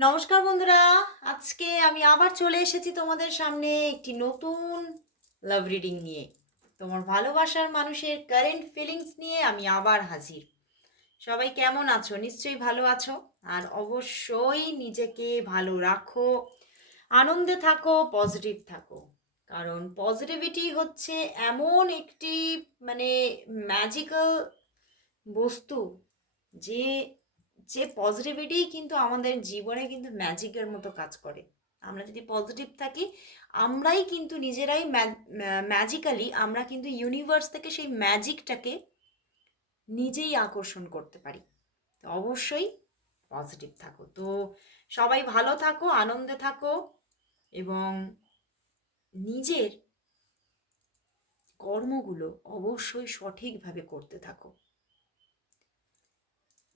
নমস্কার বন্ধুরা, আজকে আমি আবার চলে এসেছি তোমাদের সামনে একটি নতুন লাভ রিডিং নিয়ে। তোমার ভালোবাসার মানুষের কারেন্ট ফিলিংস নিয়ে আমি আবার হাজির। সবাই কেমন আছো? নিশ্চয়ই ভালো আছো। আর অবশ্যই নিজেকে ভালো রাখো, আনন্দে থাকো পজিটিভ থাকো। কারণ পজিটিভিটি হচ্ছে এমন একটি মানে ম্যাজিক্যাল বস্তু যে যে পজিটিভিটি কিন্তু আমাদের জীবনে কিন্তু ম্যাজিকের মতো কাজ করে। আমরা যদি পজিটিভ থাকি, আমরাই কিন্তু নিজেরাই ম্যাজিক্যালি আমরা কিন্তু ইউনিভার্স থেকে সেই ম্যাজিকটাকে নিজেই আকর্ষণ করতে পারি। তো অবশ্যই পজিটিভ থাকো। তো সবাই ভালো থাকো, আনন্দে থাকো এবং নিজের কর্মগুলো অবশ্যই সঠিকভাবে করতে থাকো।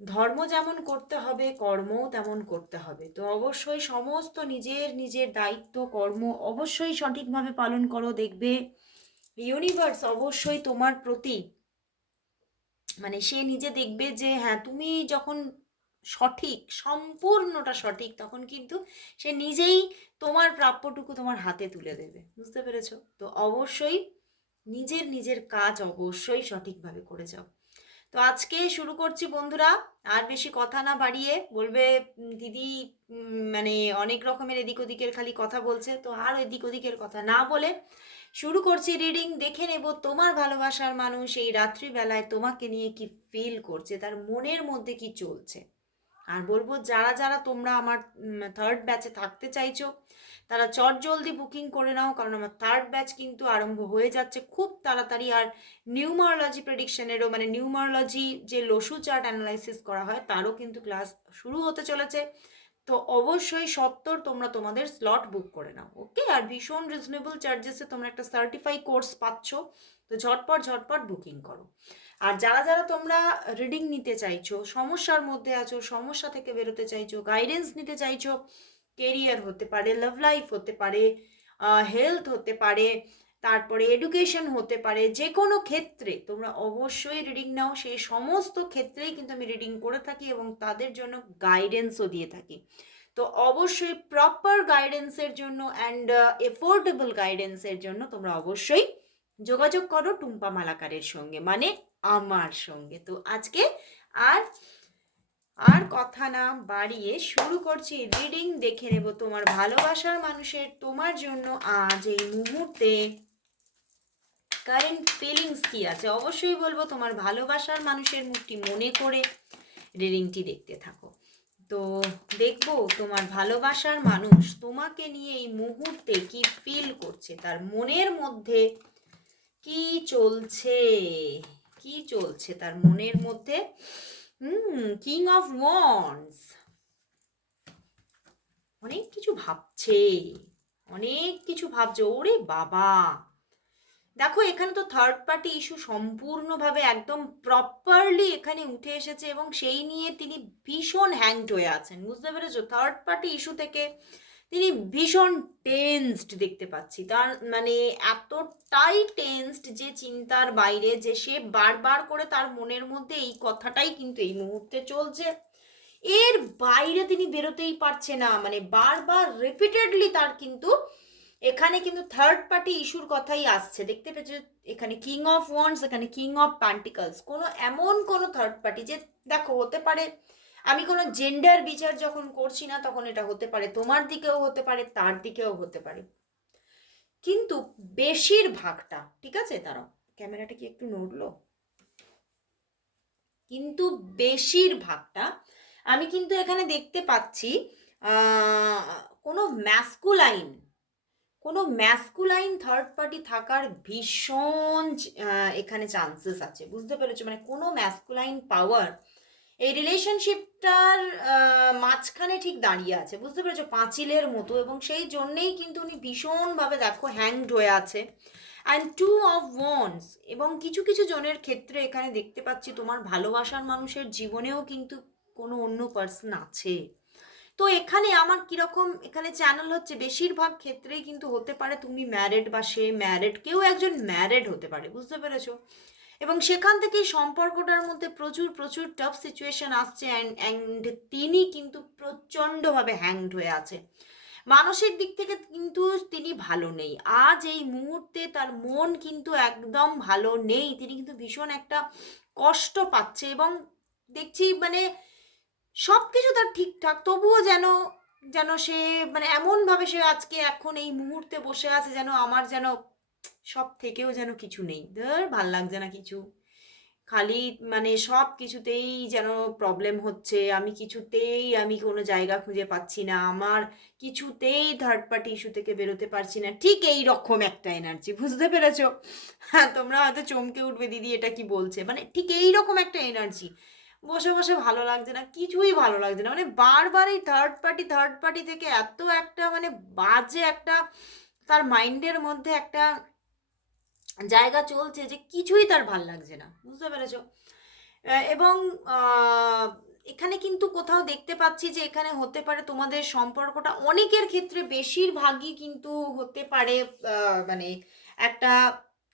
ধর্ম যেমন করতে হবে, কর্মও তেমন করতে হবে। তো অবশ্যই সমস্ত নিজের নিজের দায়িত্ব, কর্ম অবশ্যই সঠিকভাবে পালন করো, দেখবে ইউনিভার্স অবশ্যই তোমার প্রতি মানে সে নিজে দেখবে যে হ্যাঁ তুমি যখন সঠিক, সম্পূর্ণটা সঠিক, তখন কিন্তু সে নিজেই তোমার প্রাপ্যটুকু তোমার হাতে তুলে দেবে। বুঝতে পেরেছ? তো অবশ্যই নিজের নিজের কাজ অবশ্যই সঠিকভাবে করে যাও। তো আজকে শুরু করছি বন্ধুরা, আর বেশি কথা না বাড়িয়ে বলবে দিদি মানে অনেক রকমের এদিক ওদিকের খালি কথা বলছে, তো আর এদিক ওদিকের কথা না বলে শুরু করছি রিডিং দেখে নেব তোমার ভালোবাসার মানুষ এই রাত্রিবেলায় তোমাকে নিয়ে কি ফিল করছে, তার মনের মধ্যে কি চলছে? আর বলব, যারা যারা তোমরা আমার থার্ড ব্যাচে থাকতে চাইছো তারা চট জলদি বুকিং করে নাও, কারণ আমার থার্ড ব্যাচ কিন্তু আরম্ভ হয়ে যাচ্ছে খুব তাড়াতাড়ি। আর নিউমারোলজি প্রেডিকশনেরও মানে নিউমারোলজি যে লসু চার্ট অ্যানালাইসিস করা হয়, তারও কিন্তু ক্লাস শুরু হতে চলেছে। তো অবশ্যই সত্তর তোমরা তোমাদের স্লট বুক করে নাও ওকে আর ভীষণ রিজনেবল চার্জেসে তোমরা একটা সার্টিফাই কোর্স পাচ্ছ, তো ঝটপট ঝটপট বুকিং করো। আর যারা যারা তোমরা রিডিং নিতে চাইছো, সমস্যার মধ্যে আছো, সমস্যা থেকে বেরোতে চাইছো গাইডেন্স নিতে চাইছো কেরিয়ার হতে পারে লাভ লাইফ হতে পারে হেলথ হতে পারে, তারপরে এডুকেশন হতে পারে যে কোনো ক্ষেত্রে তোমরা অবশ্যই রিডিং নাও। সেই সমস্ত ক্ষেত্রেই কিন্তু আমি রিডিং করে থাকি এবং তাদের জন্য গাইডেন্সও দিয়ে থাকি। তো অবশ্যই প্রপার গাইডেন্সের জন্য অ্যান্ড এফোর্ডেবল গাইডেন্সের জন্য তোমরা অবশ্যই যোগাযোগ করো টুম্পা মালাকারের সঙ্গে মানে আমার সঙ্গে। তো আজকে আর আর কথা না বাড়িয়ে শুরু করছি রিডিং দেখে নেব তোমার ভালোবাসার মানুষের তোমার জন্য আজ এই মুহূর্তে। কারেন্ট ফিলিংস কি আছে? অবশ্যই বলব তোমার ভালোবাসার মানুষের মুখটি মনে করে রিডিংটি দেখতে থাকো। তো দেখব তোমার ভালোবাসার মানুষ তোমাকে নিয়ে এই মুহূর্তে কি ফিল করছে? তার মনের মধ্যে কি চলছে? কি চলছে? তার মনের মধ্যে হুম কিং অফ ওয়ান্স অনেক কিছু ভাবছে, অনেক কিছু ভাবছে। ওরে বাবা! দেখো, এখানে তো থার্ড পার্টি ইস্যু সম্পূর্ণভাবে একদম প্রপারলি এখানে উঠে এসেছে এবং সেই নিয়ে তিনি ভীষণ হ্যাংড হয়ে আছেন। বুঝতে পেরেছ? থার্ড পার্টি ইস্যু থেকে তিনি ভীষণ টেন্সড দেখতে পাচ্ছি। তার মানে এতটাই টেন্সড যে চিন্তার বাইরে, যে সে বারবার করে তার মনের মধ্যে এই কথাটাই কিন্তু এই মুহূর্তে চলছে। এর বাইরে তিনি বেরোতেই পারছে না। মানে বারবার রিপিটেডলি তার কিন্তু এখানে কিন্তু থার্ড পার্টি ইস্যুর কথাই আসছে। দেখতে পেয়েছ, এখানে কিং অফ ওয়ান্স এখানে কিং অফ প্যান্টিকলস কোনো এমন কোনো থার্ড পার্টি যে, দেখো, হতে পারে আমি কোনো জেন্ডার বিচার যখন করছি না, তখন এটা হতে পারে তোমার দিকেও হতে পারে, তার দিকেও হতে পারে। কিন্তু বেশিরভাগটা, ঠিক আছে? দাঁড়াও, ক্যামেরাটা কি একটু নড়লো? কিন্তু বেশিরভাগটা আমি কিন্তু এখানে দেখতে পাচ্ছি কোনো ম্যাসকুলাইন কোনো ম্যাসকুলাইন থার্ড পার্টি থাকার ভীষণ এখানে চান্সেস আছে। বুঝতে পেরেছ? মানে কোনো ম্যাসকুলাইন পাওয়ার এই রিলেশনশিপটার মাঝখানে ঠিক দাঁড়িয়ে আছে, বুঝতে পেরেছ? পাঁচিলের মতো এবং সেই জন্যেই কিন্তু উনি ভীষণভাবে দেখো হ্যাংড হয়ে আছে। অ্যান্ড টু অফ ওয়ান্স এবং কিছু কিছু জনের ক্ষেত্রে এখানে দেখতে পাচ্ছি তোমার ভালোবাসার মানুষের জীবনেও কিন্তু কোনো অন্য পার্সন আছে। তো এখানে আমার কীরকম, এখানে চ্যানেল হচ্ছে, বেশিরভাগ ক্ষেত্রেই কিন্তু হতে পারে তুমি ম্যারেড বা সে ম্যারেড কেউ একজন ম্যারেড হতে পারে, বুঝতে পেরেছ? এবং সেখান থেকেই সম্পর্কটার মধ্যে প্রচুর প্রচুর টাফ সিচুয়েশন আসছে অ্যান্ড অ্যান্ড তিনি কিন্তু প্রচণ্ডভাবে হ্যাংড হয়ে আছে। মানসিক দিক থেকে কিন্তু তিনি ভালো নেই। আজ এই মুহূর্তে তার মন কিন্তু একদম ভালো নেই। তিনি কিন্তু ভীষণ একটা কষ্ট পাচ্ছে এবং দেখছি মানে সব কিছু তার ঠিকঠাক, তবুও যেন যেন সে মানে এমনভাবে সে আজকে এখন এই মুহূর্তে বসে আছে যেন আমার যেন সব থেকেও যেন কিছু নেই। ধর ভালো লাগছে না কিছু। খালি মানে সব কিছুতেই যেন প্রবলেম হচ্ছে। আমি কিছুতেই আমি কোনো জায়গা খুঁজে পাচ্ছি না। আমার কিছুতেই থার্ড পার্টি ইস্যু থেকে বেরোতে পারছি না। ঠিক এই রকম একটা এনার্জি বুঝতে পেরেছ? হ্যাঁ তোমরা হয়তো চমকে উঠবে, দিদি, এটা কি বলছে? মানে ঠিক এই রকম একটা এনার্জি বসে বসে ভালো লাগছে না, কিছুই ভালো লাগছে না। মানে বারবার এই থার্ড পার্টি থার্ড পার্টি থেকে এত একটা মানে বাজে একটা তার মাইন্ডের মধ্যে একটা জায়গা চলছে যে কিছুই তার ভালো লাগছে না, বুঝতে পেরেছ? এবং এখানে কিন্তু কোথাও দেখতে পাচ্ছি যে এখানে হতে পারে তোমাদের সম্পর্কটা অনেকের ক্ষেত্রে বেশিরভাগই কিন্তু হতে পারে মানে একটা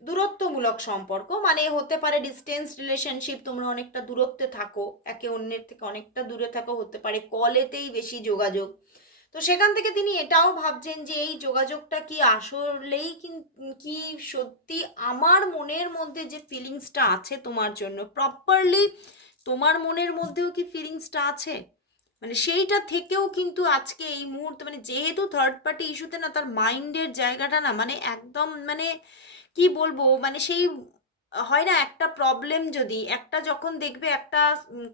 দূরত্বমূলক সম্পর্ক। মানে হতে পারে ডিস্টেন্স রিলেশনশিপ তোমরা অনেকটা দূরত্বে থাকো, একে অন্যের থেকে অনেকটা দূরে থাকো, হতে পারে কলেতেই বেশি যোগাযোগ। তো সেখান থেকে তিনি এটাও ভাবছেন যে এই যোগাযোগটা কি আসলেই কি সত্যি আমার মনের মধ্যে যে ফিলিংসটা আছে তোমার জন্য প্রপারলি তোমার মনের মধ্যেও কি ফিলিংসটা আছে? মানে সেইটা থেকেও কিন্তু আজকে এই মুহূর্তে মানে যেহেতু থার্ড পার্টি ইস্যুতে না, তার মাইন্ডের জায়গাটা না মানে একদম মানে কি বলব মানে সেই হয় না একটা প্রবলেম যদি, একটা যখন দেখবে একটা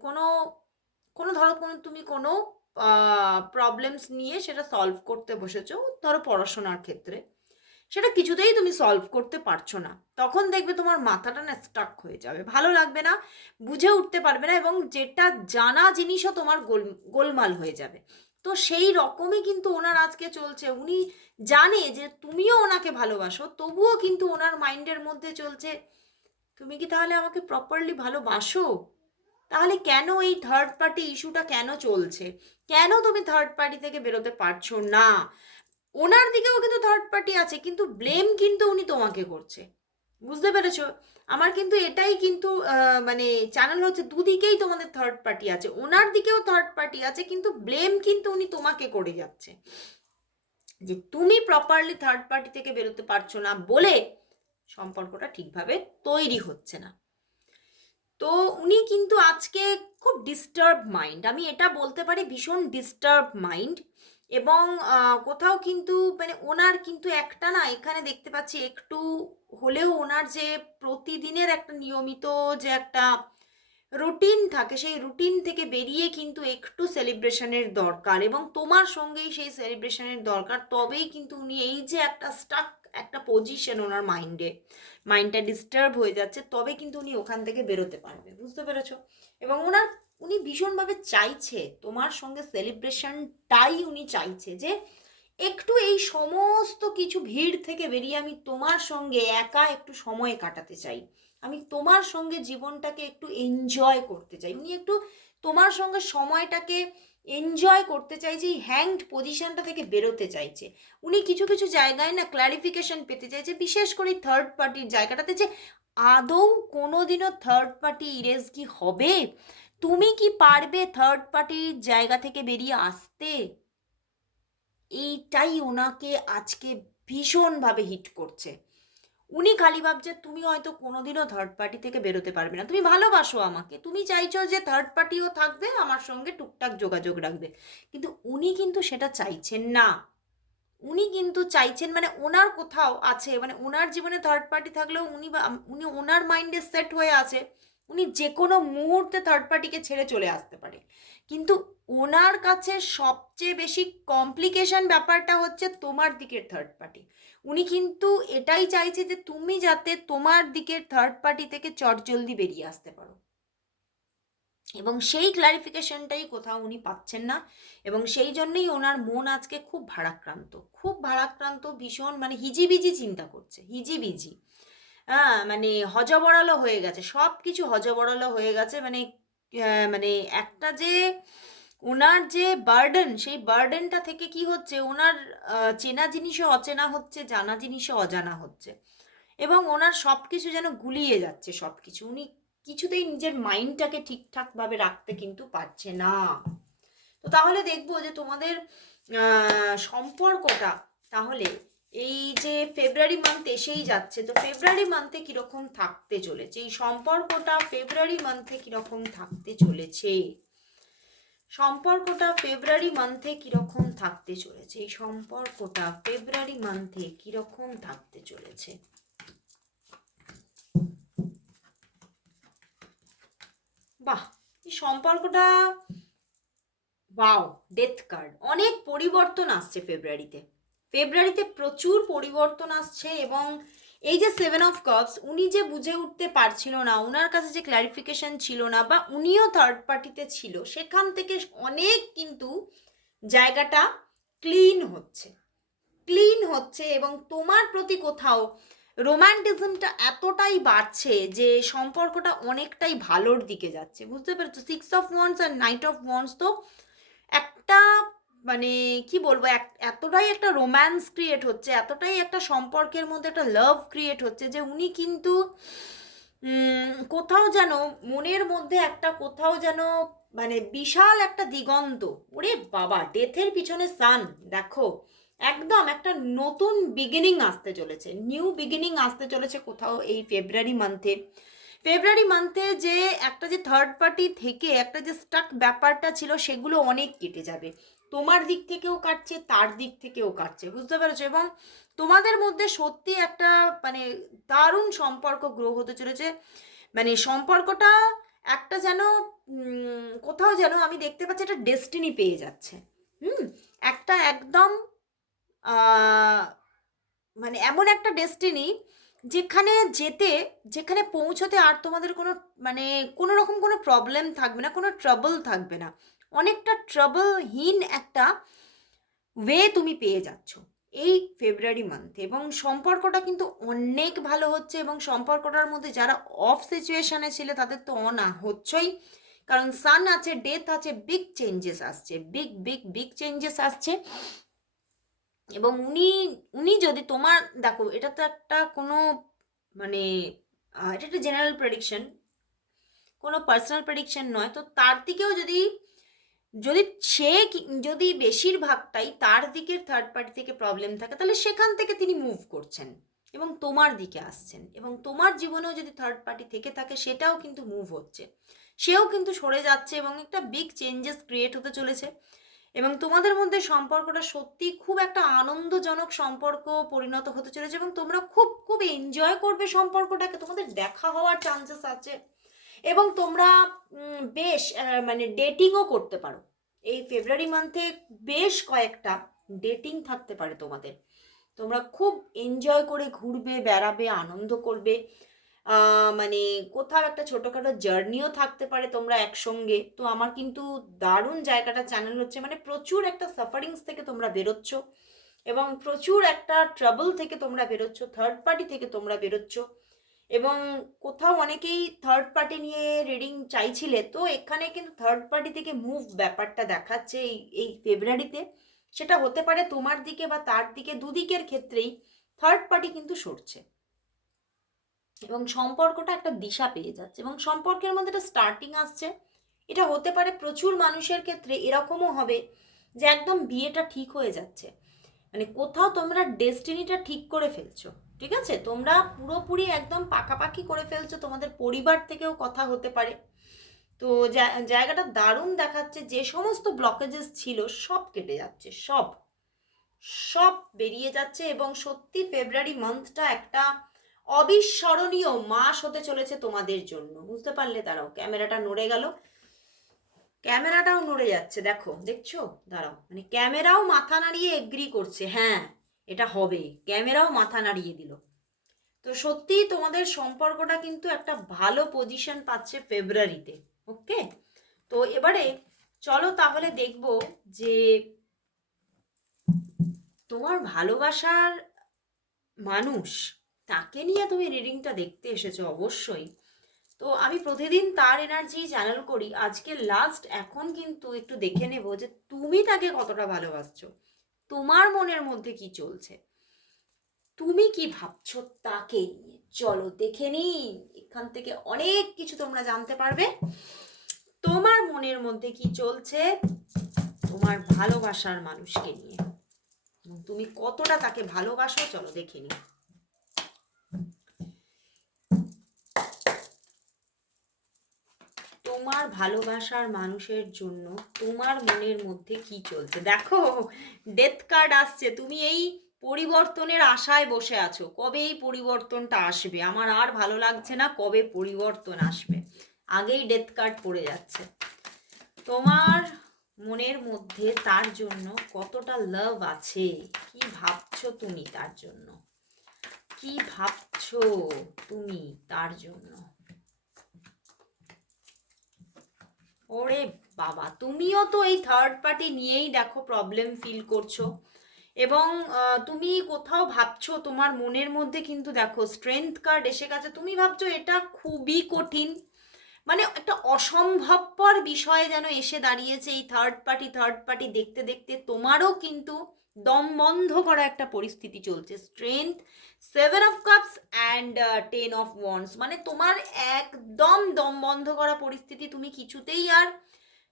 কোনো কোনো ধরো কোনো, তুমি কোনো প্রবলেমস নিয়ে সেটা সলভ করতে বসেছো, ধরো পড়াশোনার ক্ষেত্রে। সেটা কিছুতেই তুমি সলভ করতে পারছ না। তখন দেখবে তোমার মাথাটা না স্টাক হয়ে যাবে। ভালো লাগবে না, বুঝে উঠতে পারবে না এবং যেটা জানা জিনিসও তোমার গোল, গোলমাল হয়ে যাবে। তো সেই রকমই কিন্তু ওনার আজকে চলছে। উনি জানে যে তুমিও ওনাকে ভালোবাসো, তবুও কিন্তু ওনার মাইন্ডের মধ্যে চলছে, তুমি কি তাহলে আমাকে প্রপারলি ভালোবাসো? তাহলে কেন এই থার্ড পার্টি ইস্যুটা কেন চলছে? কেন তুমি থার্ড পার্টি থেকে বেরোতে পারছ না? ওনার দিকেও কিন্তু থার্ড পার্টি আছে, কিন্তু ব্লেম কিন্তু উনি তোমাকে করছে। বুঝতে পেরেছ? আমার কিন্তু এটাই কিন্তু মানে চ্যানেল হচ্ছে দুদিকেই তোমাদের থার্ড পার্টি আছে। ওনার দিকেও থার্ড পার্টি আছে, কিন্তু ব্লেম কিন্তু উনি তোমাকে করে যাচ্ছে। যে তুমি প্রপারলি থার্ড পার্টি থেকে বেরোতে পারছ না বলে সম্পর্কটা ঠিকভাবে তৈরি হচ্ছে না। তো উনি কিন্তু আজকে খুব ডিস্টার্ব মাইন্ড আমি এটা বলতে পারি ভীষণ ডিস্টার্ব মাইন্ড এবং কোথাও কিন্তু মানে ওনার কিন্তু একটা না এখানে দেখতে পাচ্ছি একটু হলেও ওনার যে প্রতিদিনের একটা নিয়মিত যে একটা রুটিন থাকে, সেই রুটিন থেকে বেরিয়ে কিন্তু একটু সেলিব্রেশনের দরকার এবং তোমার সঙ্গেই সেই সেলিব্রেশনের দরকার। তবেই কিন্তু উনি এই যে একটা স্টাক একটা পজিশন ওনার মাইন্ডে মাইন্ডটা ডিস্টার্ব হয়ে যাচ্ছে, তবে কিন্তু উনি ওখান থেকে বেরোতে পারবে, বুঝতে পেরেছ? এবং ওনার, উনি ভীষণভাবে চাইছে, তোমার সঙ্গে সেলিব্রেশনটাই উনি চাইছে যে একটু এই সমস্ত কিছু ভিড় থেকে বেরিয়ে আমি তোমার সঙ্গে একা একটু সময় কাটাতে চাই। আমি তোমার সঙ্গে জীবনটাকে একটু এনজয় করতে চাই। উনি একটু তোমার সঙ্গে সময়টাকে এনজয় করতে চাইছে হ্যাংড পজিশনটা থেকে বেরোতে চাইছে। উনি কিছু কিছু জায়গায় না ক্লারিফিকেশন পেতে চাইছে, বিশেষ করে থার্ড পার্টির জায়গাটাতে যে আদৌ কোনোদিনও থার্ড পার্টি ইরেজ কি হবে? তুমি কি পারবে থার্ড পার্টির জায়গা থেকে বেরিয়ে আসতে? এইটাই ওনাকে আজকে ভীষণভাবে হিট করছে। উনি খালি ভাবছে, তুমি হয়তো কোনোদিনও থার্ড পার্টি থেকে বেরোতে পারবে না। তুমি ভালোবাসো আমাকে। তুমি চাইছো যে থার্ড পার্টিও থাকবে, আমার সঙ্গে টুকটাক যোগাযোগ রাখবে। কিন্তু উনি কিন্তু সেটা চাইছেন না। উনি কিন্তু চাইছেন মানে ওনার কোথাও আছে মানে ওনার জীবনে থার্ড পার্টি থাকলেও উনি উনি ওনার মাইন্ডে সেট হয়ে আছে, উনি যে কোনো মুহূর্তে থার্ড পার্টিকে ছেড়ে চলে আসতে পারে। কিন্তু ওনার কাছে সবচেয়ে বেশি কমপ্লিকেশন ব্যাপারটা হচ্ছে তোমার দিকের থার্ড পার্টি উনি কিন্তু এটাই চাইছে যে তুমি যাতে তোমার দিকের থার্ড পার্টি থেকে চটজলদি বেরিয়ে আসতে পারো। এবং সেই ক্লারিফিকেশনটাই কোথাও উনি পাচ্ছেন না এবং সেই জন্যই ওনার মন আজকে খুব ভারাক্রান্ত খুব ভারাক্রান্ত, ভীষণ মানে হিজিবিজি চিন্তা করছে, হিজিবিজি। হ্যাঁ মানে হজবড়ালো হয়ে গেছে সব কিছু হজবড়ালো হয়ে গেছে মানে মানে একটা যে ওনার যে বার্ডেন সেই বার্ডেনটা থেকে কি হচ্ছে? ওনার চেনা জিনিসও অচেনা হচ্ছে, জানা জিনিসও অজানা হচ্ছে। এবং ওনার সব কিছু যেন গুলিয়ে যাচ্ছে সব কিছু উনি কিছুতেই নিজের মাইন্ডটাকে ঠিকঠাকভাবে রাখতে কিন্তু পারছে না। তো তাহলে দেখব যে তোমাদের সম্পর্কটা তাহলে এই যে ফেব্রুয়ারি মান্থ এসেই যাচ্ছে, তো ফেব্রুয়ারি মান্থে কীরকম থাকতে চলেছে? এই সম্পর্কটা ফেব্রুয়ারি মান্থে কীরকম থাকতে চলেছে? সম্পর্কটা ফেব্রুয়ারি মান্থে কীরকম থাকতে চলেছে? এই সম্পর্কটা ফেব্রুয়ারি মান্থে কীরকম থাকতে চলেছে? বাহ! এই সম্পর্কটা বাও ডেথ কার্ড অনেক পরিবর্তন আসছে ফেব্রুয়ারিতে। ফেব্রুয়ারিতে প্রচুর পরিবর্তন আসছে এবং এই যে সেভেন অফ কাপস উনি যে বুঝে উঠতে পারছিল না ওনার কাছে যে ক্ল্যারিফিকেশন ছিল না বা উনিও থার্ড পার্টিতে ছিল, সেখান থেকে অনেক কিন্তু জায়গাটা ক্লিন হচ্ছে। ক্লিন হচ্ছে এবং তোমার প্রতি কোথাও রোম্যান্টিজমটা এতটাই বাড়ছে যে সম্পর্কটা অনেকটাই ভালোর দিকে যাচ্ছে। বুঝতে পেরেছ? সিক্স অফ ওয়ান্স আর নাইট অফ ওয়ান্স তো একটা মানে কি বলব এতটাই একটা রোম্যান্স ক্রিয়েট হচ্ছে, এতটাই একটা সম্পর্কের মধ্যে একটা লাভ ক্রিয়েট হচ্ছে যে উনি কিন্তু কোথাও যেন মনের মধ্যে একটা কোথাও যেন মানে বিশাল একটা দিগন্ত। ওরে বাবা ডেথের পিছনে সান দেখো। একদম একটা নতুন বিগিনিং আসতে চলেছে নিউ বিগিনিং আসতে চলেছে কোথাও এই ফেব্রুয়ারি মান্থে ফেব্রুয়ারি মান্থে যে একটা যে থার্ড পার্টি থেকে একটা যে স্টাক ব্যাপারটা ছিল, সেগুলো অনেক কেটে যাবে। তোমার দিক থেকেও কাটছে, তার দিক থেকেও কাটছে, বুঝতে পেরেছ? এবং তোমাদের মধ্যে সত্যি একটা মানে দারুণ সম্পর্ক গ্রো হতে চলেছে। মানে সম্পর্কটা একটা যেন কোথাও যেন আমি দেখতে পাচ্ছি একটা ডেস্টিনি পেয়ে যাচ্ছে। হুম? একটা একদম মানে এমন একটা ডেস্টিনি যেখানে যেতে, যেখানে পৌঁছতে আর তোমাদের কোনো মানে কোনো রকম কোনো প্রবলেম থাকবে না, কোনো ট্রাবল থাকবে না। অনেকটা ট্রাবলহীন একটা ওয়ে তুমি পেয়ে যাচ্ছ এই ফেব্রুয়ারি মান্থে এবং সম্পর্কটা কিন্তু অনেক ভালো হচ্ছে এবং সম্পর্কটার মধ্যে যারা অফ সিচুয়েশানে ছিল তাদের তো অনা হচ্ছই। কারণ সান আছে ডেথ আছে বিগ চেঞ্জেস আসছে বিগ বিগ বিগ চেঞ্জেস আসছে। এবং উনি উনি যদি তোমার, দেখো, এটা তো একটা কোনো মানে এটা একটা জেনারেল প্রেডিকশন কোনো পার্সোনাল প্রেডিকশন নয়। তো তার দিকেও যদি যদি সে যদি বেশিরভাগটাই তার দিকের থার্ড পার্টি থেকে প্রবলেম থাকে, তাহলে সেখান থেকে তিনি মুভ করছেন এবং তোমার দিকে আসছেন। এবং তোমার জীবনেও যদি থার্ড পার্টি থেকে থাকে, সেটাও কিন্তু মুভ হচ্ছে। সেও কিন্তু সরে যাচ্ছে এবং একটা বিগ চেঞ্জেস ক্রিয়েট হতে চলেছে। এবং তোমাদের মধ্যে সম্পর্কটা সত্যি খুব একটা আনন্দজনক সম্পর্ক পরিণত হতে চলেছে এবং তোমরা খুব খুব এনজয় করবে সম্পর্কটাকে। তোমাদের দেখা হওয়ার চান্সেস আছে এবং তোমরা বেশ মানে ডেটিংও করতে পারো। এই ফেব্রুয়ারি মান্থে বেশ কয়েকটা ডেটিং থাকতে পারে তোমাদের। তোমরা খুব এনজয় করে ঘুরবে, বেড়াবে, আনন্দ করবে। মানে কোথাও একটা ছোটোখাটো জার্নিও থাকতে পারে তোমরা একসঙ্গে। তো আমার কিন্তু দারুণ জায়গাটা চ্যানেল হচ্ছে মানে প্রচুর একটা সাফারিংস থেকে তোমরা বেরোচ্ছ এবং প্রচুর একটা ট্রাবল থেকে তোমরা বেরোচ্ছ থার্ড পার্টি থেকে তোমরা বেরোচ্ছ এবং কোথাও অনেকেই থার্ড পার্টি নিয়ে রিডিং চাইছিলে। তো এখানে কিন্তু থার্ড পার্টি থেকে মুভ ব্যাপারটা দেখাচ্ছে এই এই ফেব্রুয়ারিতে সেটা হতে পারে তোমার দিকে বা তার দিকে, দুদিকের ক্ষেত্রেই থার্ড পার্টি কিন্তু সরছে। এবং সম্পর্কটা একটা দিশা পেয়ে যাচ্ছে এবং সম্পর্কের মধ্যে একটা স্টার্টিং আসছে। এটা হতে পারে প্রচুর মানুষের ক্ষেত্রে এরকমও হবে যে একদম বিয়েটা ঠিক হয়ে যাচ্ছে। মানে কোথাও তোমরা ডেস্টিনিটা ঠিক করে ফেলছো, ঠিক আছে? তোমরা পুরোপুরি একদম পাকাপাকি করে ফেলছো, তোমাদের পরিবার থেকেও কথা হতে পারে। তো জায়গাটা দারুণ দেখাচ্ছে, যে সমস্ত ব্লকেজেস ছিল সব কেটে যাচ্ছে, সব। সব বেরিয়ে যাচ্ছে এবং সত্যি ফেব্রুয়ারি মান্থটা একটা অবিস্মরণীয় মাস হতে চলেছে তোমাদের জন্য। বুঝতে পারলে দাঁড়াও, ক্যামেরাটা নড়ে গেল। ক্যামেরাটাও নড়ে যাচ্ছে, দেখো, দেখছ? দাঁড়াও মানে ক্যামেরাও মাথা নাড়িয়ে এগ্রি করছে হ্যাঁ এটা হবে। ক্যামেরাও মাথা নাড়িয়ে দিল। তো সত্যিই তোমাদের সম্পর্কটা কিন্তু একটা ভালো পজিশন পাচ্ছে ফেব্রুয়ারিতে ওকে তো এবারে চলো তাহলে দেখব যে তোমার ভালোবাসার মানুষ তাকে নিয়ে তুমি রিডিংটা দেখতে এসেছ অবশ্যই। তো আমি প্রতিদিন তার এনার্জি চ্যানেল করি। আজকে লাস্ট এখন কিন্তু একটু দেখে নেব যে তুমি তাকে কতটা ভালোবাসছো। তোমার মনের মধ্যে কি চলছে? তুমি কি ভাবছ তাকে নিয়ে? চলো দেখে নি এখান থেকে অনেক কিছু তোমরা জানতে পারবে। তোমার মনের মধ্যে কি চলছে? তোমার ভালোবাসার মানুষকে নিয়ে। তুমি কতটা তাকে ভালোবাসো? চলো দেখে নি তোমার ভালোবাসার মানুষের জন্য তোমার মনের মধ্যে কি চলছে? দেখো ডেথ কার্ড আসছে। তুমি এই পরিবর্তনের আশায় বসে আছো। কবে এই পরিবর্তনটা আসবে? আমার আর ভালো লাগছে না কবে পরিবর্তন আসবে। আগেই ডেথ কার্ড পড়ে যাচ্ছে। তোমার মনের মধ্যে তার জন্য কতটা লাভ আছে? কি ভাবছ তুমি তার জন্য? কি ভাবছ তুমি তার জন্য? ওরে বাবা, তুমিও তো এই থার্ড পার্টি নিয়েই দেখো প্রবলেম ফিল করছ। এবং তুমি কোথাও ভাবছ, তোমার মনের মধ্যে কিন্তু দেখো স্ট্রেংথ কার্ড এসে গেছে। তুমি ভাবছ এটা খুবই কঠিন। মানে একটা অসম্ভবপর বিষয়ে যেন এসে দাঁড়িয়েছে এই থার্ড পার্টি থার্ড পার্টি দেখতে দেখতে। তোমারও কিন্তু দম বন্ধ করা একটা পরিস্থিতি চলছে। Strength seven of cups and ten of wands মানে তোমার একদম দম বন্ধ করা পরিস্থিতি তুমি কিছুতেই আর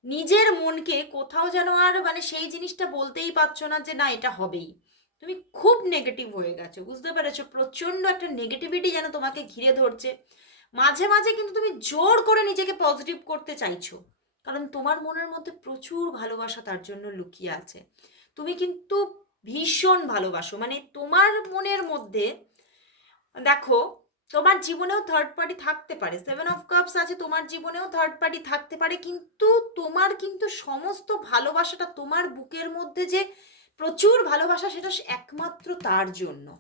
নিজের মনকে কোথাও যেন আর মানে সেই জিনিসটা বলতেই পারছ না যে না, এটা হবেই। তুমি খুব নেগেটিভ হয়ে গেছো, বুঝতে পেরেছ? প্রচণ্ড একটা নেগেটিভিটি যেন তোমাকে ঘিরে ধরছে। মাঝে মাঝে কিন্তু তুমি জোর করে নিজেকে পজিটিভ করতে চাইছো। কারণ তোমার মনের মধ্যে প্রচুর ভালোবাসা তার জন্য লুকিয়ে আছে। তুমি কিন্তু ভীষণ ভালোবাসো। মানে তোমার মনের মধ্যে, দেখো, তোমার জীবনেও থার্ড পার্টি থাকতে পারে। সেভেন অফ কাপস আছে, তোমার জীবনেও থার্ড পার্টি থাকতে পারে, কিন্তু তোমার কিন্তু সমস্ত ভালোবাসাটা তোমার বুকের মধ্যে যে প্রচুর ভালোবাসা, সেটা একমাত্র তার জন্য।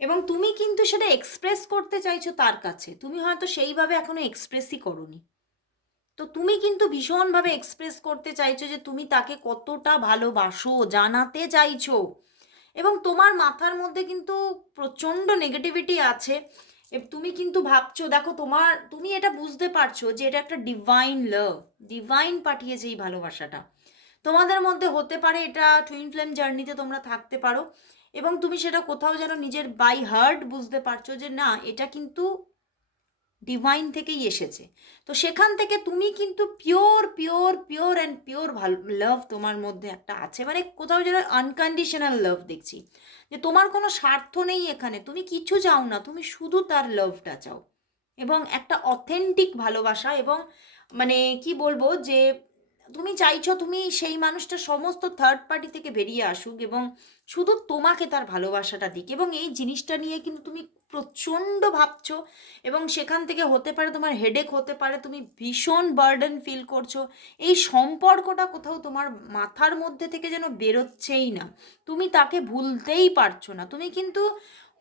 এবং তুমি কিন্তু সেটা এক্সপ্রেস করতে চাইছো তার কাছে। তুমি হয়তো সেইভাবে এখনও এক্সপ্রেসই করনি। তো তুমি কিন্তু ভীষণভাবে এক্সপ্রেস করতে চাইছো যে তুমি তাকে কতটা ভালোবাসো, জানাতে চাইছো। এবং তোমার মাথার মধ্যে কিন্তু প্রচণ্ড নেগেটিভিটি আছে। তুমি কিন্তু ভাবছ, দেখো তোমার, তুমি এটা বুঝতে পারছ যে এটা একটা ডিভাইন লাভ ডিভাইন পাঠিয়েছে এই ভালোবাসাটা। তোমাদের মধ্যে হতে পারে এটা টুইন ফ্লেম জার্নিতে তোমরা থাকতে পারো। এবং তুমি সেটা কোথাও যেন নিজের বাই হার্ট বুঝতে পারছ যে না, এটা কিন্তু ডিভাইন থেকেই এসেছে। তো সেখান থেকে তুমি কিন্তু pure pure pure and pure ভালো লাভ তোমার মধ্যে একটা আছে। মানে কোথাও যেন আনকন্ডিশনাল লাভ দেখছি। যে তোমার কোনো স্বার্থ নেই এখানে, তুমি কিছু চাও না, তুমি শুধু তার লাভটা চাও। এবং একটা অথেন্টিক ভালোবাসা এবং মানে কি বলব যে, তুমি চাইছো তুমি সেই মানুষটা সমস্ত থার্ড পার্টি থেকে বেরিয়ে আসুক এবং শুধু তোমাকে তার ভালোবাসাটা দিক এবং এই জিনিসটা নিয়ে কিন্তু তুমি প্রচণ্ড ভাবছ এবং সেখান থেকে হতে পারে তোমার হেডেক হতে পারে, তুমি ভীষণ বার্ডেন ফিল করছ, এই সম্পর্কটা কোথাও তোমার মাথার মধ্যে থেকে যেন বেরোচ্ছেই না। তুমি তাকে ভুলতেই পারছ না। তুমি কিন্তু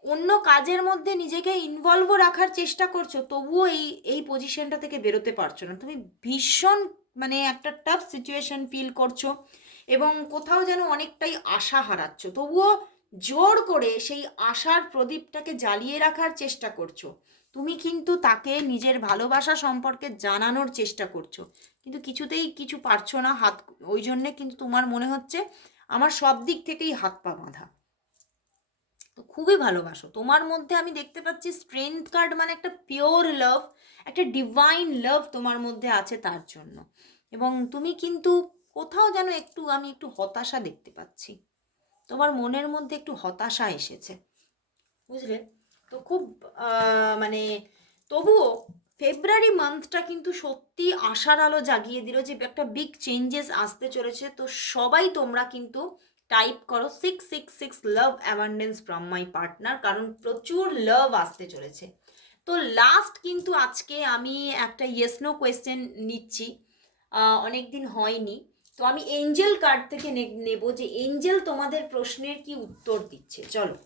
অন্য কাজের মধ্যে নিজেকে ইনভলভও রাখার চেষ্টা করছ, তবুও এই এই পজিশনটা থেকে বেরোতে পারছ না। তুমি ভীষণ মানে একটা টাফ সিচুয়েশন ফিল করছ এবং কোথাও যেন অনেকটাই আশা হারাচ্ছ। তবুও জোর করে সেই আশার প্রদীপটাকে জ্বালিয়ে রাখার চেষ্টা করছ। তুমি কিন্তু তাকে নিজের ভালোবাসা সম্পর্কে জানানোর চেষ্টা করছ। কিন্তু কিছুতেই কিছু পারছ না হাত, ওই জন্যে কিন্তু তোমার মনে হচ্ছে আমার সব দিক থেকেই হাত পা বাঁধা। তো খুবই ভালোবাসো। তোমার মধ্যে আমি দেখতে পাচ্ছি স্ট্রেংথ কার্ড মানে একটা পিওর লাভ একটা ডিভাইন লাভ তোমার মধ্যে আছে তার জন্য। এবং তুমি কিন্তু কোথাও যেন একটু, আমি একটু হতাশা দেখতে পাচ্ছি। তোমার মনের মধ্যে একটু হতাশা এসেছে। বুঝলে? তো খুব মানে তবুও ফেব্রুয়ারি মান্থটা কিন্তু সত্যি আশার আলো জাগিয়ে দিল যে, একটা বিগ চেঞ্জেস আসতে চলেছে। তো সবাই তোমরা কিন্তু টাইপ করো six six six love abundance from my partner কারণ প্রচুর লাভ আসতে চলেছে। তো লাস্ট কিন্তু আজকে আমি একটা ইয়েস নো কোয়েশ্চেন নিচ্ছি। অনেক দিন হয়নি। তো আমি এঞ্জেল কার্ড থেকে নেব যে এঞ্জেল তোমাদের প্রশ্নের কি উত্তর দিচ্ছে। চলো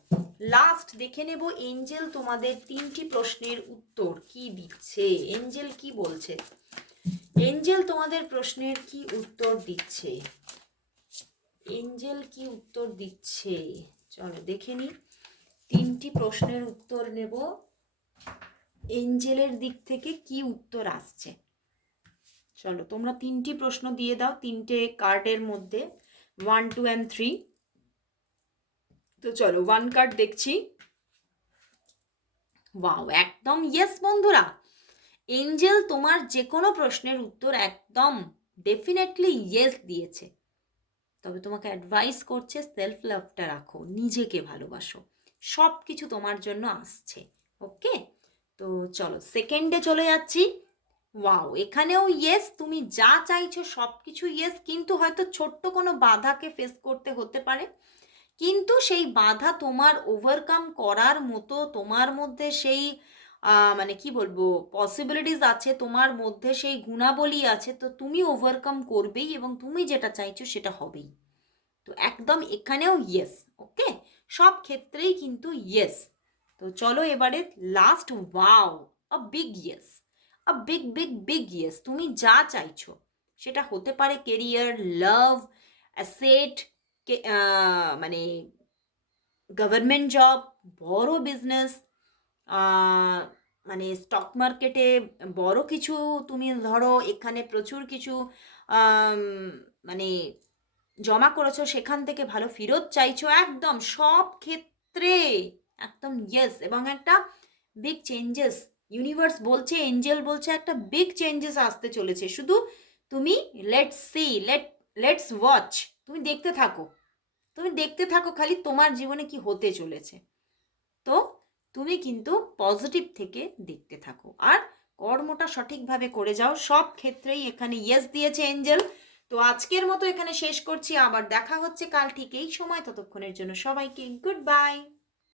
লাস্ট দেখে নেব এঞ্জেল তোমাদের তিনটি প্রশ্নের উত্তর কি দিচ্ছে। এঞ্জেল কি বলছে? এঞ্জেল তোমাদের প্রশ্নের কি উত্তর দিচ্ছে? এঞ্জেল কি উত্তর দিচ্ছে? চলো, দেখে নি। তিনটি প্রশ্নের উত্তর নেব। এঞ্জেলের দিক থেকে কি উত্তর আসছে? চলো, তোমরা তিনটি প্রশ্ন দিয়ে দাও, তিনটে কার্ডের মধ্যে ওয়ান টু অ্যান্ড থ্রি তো চলো ওয়ান কার্ড দেখছি। ওয়াও একদম ইয়েস বন্ধুরা। এঞ্জেল তোমার যে কোনো প্রশ্নের উত্তর একদম ডেফিনেটলি ইয়েস দিয়েছে। তবে তোমাকে অ্যাডভাইস করছে সেলফ লাভটা রাখো, নিজেকে ভালোবাসো। সব কিছু তোমার জন্য আসছে ওকে তো চলো সেকেন্ডে চলে যাচ্ছি। ওয়াও এখানেও ইয়েস তুমি যা চাইছো সব কিছু ইয়েস কিন্তু হয়তো ছোট্ট কোনো বাধাকে ফেস করতে হতে পারে। কিন্তু সেই বাধা তোমার ওভারকাম করার মতো, তোমার মধ্যে সেই মানে কি বলব পসিবিলিটিস আছে, তোমার মধ্যে সেই গুণাবলী আছে, তো তুমি ওভারকাম করবেই এবং তুমি যেটা চাইছো সেটা হবেই। তো একদম এখানেও ইয়েস ওকে সব ক্ষেত্রেই কিন্তু ইয়েস তো চলো এবারে last wow a big yes a big big big yes তুমি যা চাইছো। সেটা হতে পারে কেরিয়ার লাভ অ্যাসেট মানে গভর্নমেন্ট জব বড় বিজনেস মানে স্টক মার্কেটে বড় কিছু তুমি ধরো এখানে প্রচুর কিছু মানে জমা করেছ, সেখান থেকে ভালো ফেরত চাইছো, একদম সব ক্ষেত্রে, একদম ইয়েস এবং একটা বিগ চেঞ্জেস ইউনিভার্স বলছে এঞ্জেল বলছে, একটা বিগ চেঞ্জেস আসতে চলেছে। শুধু তুমি let's see let let's watch তুমি দেখতে থাকো। তুমি দেখতে থাকো খালি তোমার জীবনে কি হতে চলেছে। তো তুমি কিন্তু পজিটিভ থেকে দেখতে থাকো। আর কর্মটা সঠিকভাবে করে যাও। সব ক্ষেত্রেই এখানে ইয়েস দিয়েছে এঞ্জেল তো আজকের মতো এখানে শেষ করছি। আবার দেখা হচ্ছে কাল ঠিক এই সময়। ততক্ষণের জন্য সবাইকে গুড বাই